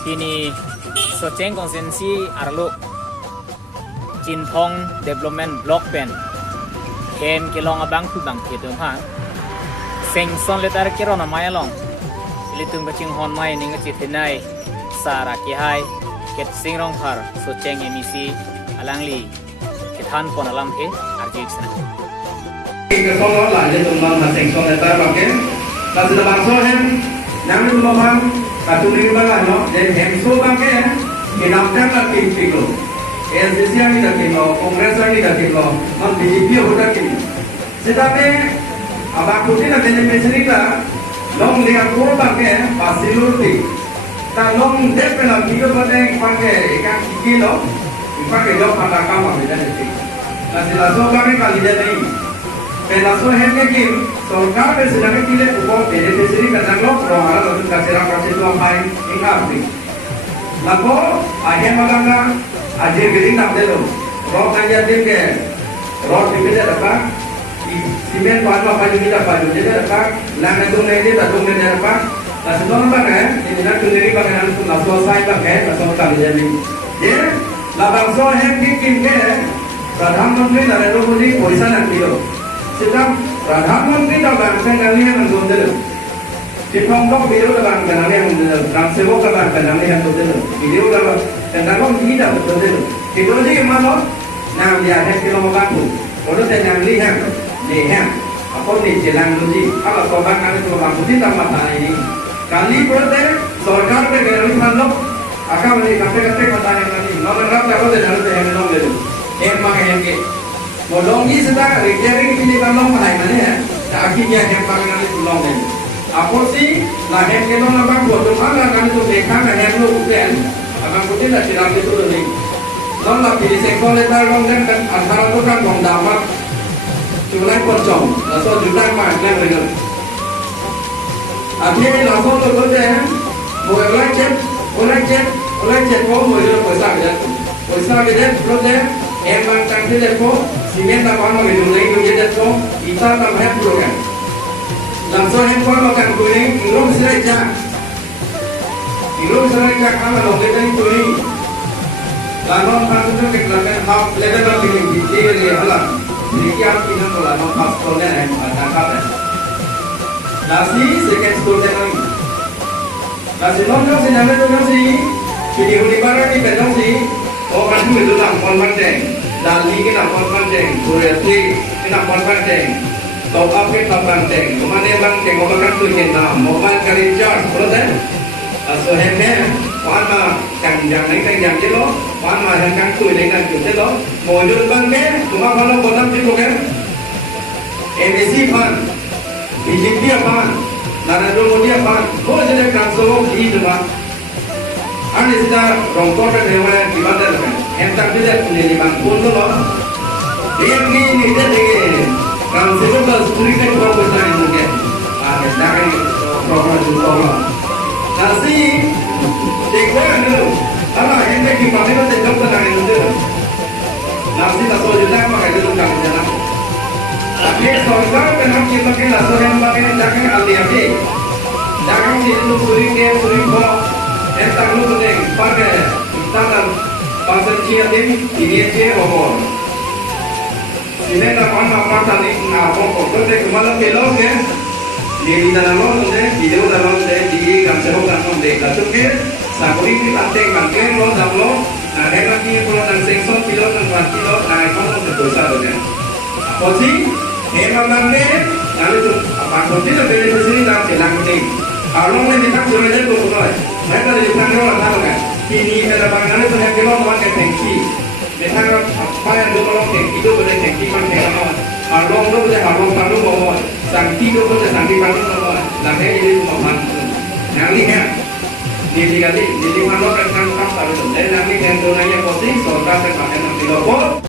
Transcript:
Kini Soceng konsensi arlo Jinthong Development Block Pen Kem kilong abang kubang kitung ha Seng son letar kirona maya long Ilitung kacing hon mai ning citinai Sara kihai Ket singrong har Soceng emisi alangli Kithan pon alam ke arjik sana Cái số đó là dân tùng mong là thành số người ta bằng cái là sự bằng số em nắm được mong ham và tụi mình bằng nó để hem số bằng cái thì nằm chắc là kìm kìm rồi NCC đi đặt kìm rồi Congress đi đặt kìm rồi mà BJP cũng đặt kìm sebabnya abang putih nak jadi presiden lah long lihat ko bằng cái facility ta long dep là video bằng cái ikan kiki lo bằng cái job pada kamu ada nanti là sila số bằng cái kali jadi Pelaso hanya kim, sorkar bersedang tidak upah beneficiary kadang lo rohara lalu kasih rakyat itu apa yang apa? Lalu aja malah aja gering nak dulu, roh aja tim ke, roh tim kita dapat, simen pan apa juga dapat, jadi dapat, lang itu nanti datung nanti dapat, lalu semua apa kan? Ini nak sendiri bagaimana tu lalu selesai bagai lalu kali jadi, jadi lalu so hanya kim ke, Pradhanmantri Narendra Modi पैसा nak kilo. Sebab Pradhanmantri dah bangsa kami yang menduduk. Tipong-tipong video dah bangsa kami yang menduduk. Ramsebo dah bangsa kami yang menduduk. Video dah tentang tidak menduduk. Itu je mana? Nam dia ada kilo bangku. Kalau tentang lihat, lihat. Apa ni jalan lagi? Kalau korban kami kilo bangku tidak mata ini. Kali berarti सरकार के गैरवी मानो आका वाली कटे कथा है नहीं नॉन रब का बोले जाने से हम लोग ले लो एक मांगे हैं के वो लोग ही सदा रिकवरी के लिए काम लोग बनाए माने हैं ताकि क्या है मांगे नहीं तो लोग नहीं aporsi lah hem ke non abang buat tu mana kan itu dekha kan hem lu upen abang putih dah siram itu ni non lah pilih sekol letar long kan antara tu kan bong dapat culai pocong laso juta mak lem lagi akhirnya laso tu tu je boleh cek ko boleh पैसा बेदे प्रोजे hem bang tangsi depo simen tak paham begitu lagi tu je depo ita tak hem program langsung handphone makan kuning, ilmu seraja kalah loh kita ini kuning lalu pasal tu kita hap level lagi dia halah ini kita kita kalau non pas sekolah yang ada kata nasi second school jangan nasi non si nama tu nasi video di mana ni betul si orang itu nak konfirm dan ni kita konfirm berarti kita konfirm तो आपके तब बनते हैं तुम्हारे बनते हैं ओकर तो ये नाम मोबाइल का रिचार्ज बोलते हैं असो है में पान मा कंजang नहीं कंजang je lo पान मा yang kan tu dengan tu je lo modul bank तुम्हारा वाला बोलम जी को क्या MSC pan BJP pan Narendra Modi pan वो जैसे कांसो की जुमा अन्य सिदा रोंगकोट के देवा की बात है हम तक भी जब ले बंग बोल तो लो ये की नहीं देंगे Kalau sebelum dah studi kan kalau kita ini juga, ada sekarang program juga lah. Nasi, dekor dulu. Kalau hendak kita pakai tu jom kita nak itu. Nasi tak soal juga pakai itu kan jalan. Tapi sorga kenapa kita pakai nasi yang pakai jangan alih-alih. Jangan itu suri ko. Entah lu tu deng pakai kita kan pasal cia deng ini cia robot. Ini tak pernah apa tadi ngapok kok tu kemana pelok ya? Di dalam lo tu video dalam di gambar kan tu lalu ke sakuri kita tengok lo dalam lo, ada lagi kalau dan seksor pilot dan wakil lo, ada kalau tu dosa tu kan. Posisi hemat mana? Lalu tu apa posisi tu dari sini dah jalan ni. Kalau ni kita jual je tu boleh. Mereka di sana orang tahu kan. Kini ada bangsa tu yang kita orang kengki. Mereka apa yang dulu orang kengki tu boleh kengki macam mana? Arong tu boleh arong paru bawa, sangki tu boleh sangki paru bawa. Lahir jadi rumah nanti kan, jadi mana kan tahu tahu. Dan nanti yang tu nanya posisi, sorga kan pakai nanti logo.